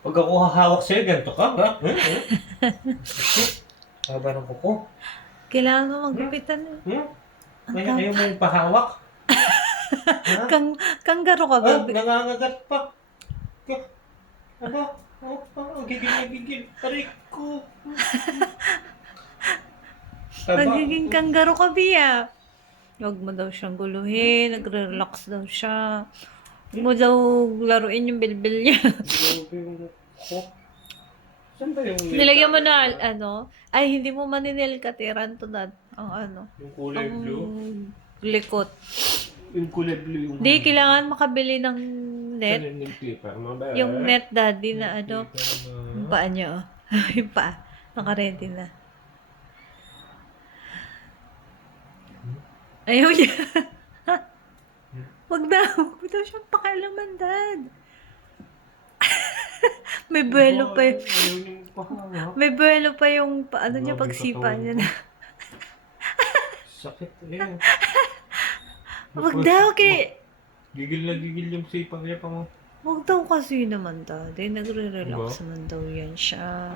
Pag ako hahawak sa'yo, ganito ka, ha? Haba ng kuko. Kailangan mo maggupitan. Hmm? Ang Ayaw mo yung pahawak? Ha? Kanggaro ka ba? Nangangagat pa. Aba, gigil. Aray ko. Nagiging kanggaro ka, Bia. Huwag mo daw siyang guluhin. Nagre-relax daw siya. Huwag mo daw laruin yung bilbil niya. Grabe yung kuko. Saan ba yung Nilagyan mo na, ay, hindi mo maninil katiran to that. Ang yung kulay blue? likot. Yung kulay blue yung... Hindi, kailangan makabili ng net. Saan yung clipper mo ba? Yung net daddy na Clipper yung mo. paa niya, oh. Yung paa. Nakaredy na. Ayaw niya. Wag daw. Wag daw siyang pakialaman, dad. May buwelo pa yung... Ayaw niyong pahawak. May buwelo pa yung niya, Grabe pagsipa katawan niya ko. na. Sakit eh. Wag daw, kay... Gigil na gigil yung sipang niya pa mo. Wag daw kasi naman, daddy. Nagre-relax naman daw yan siya.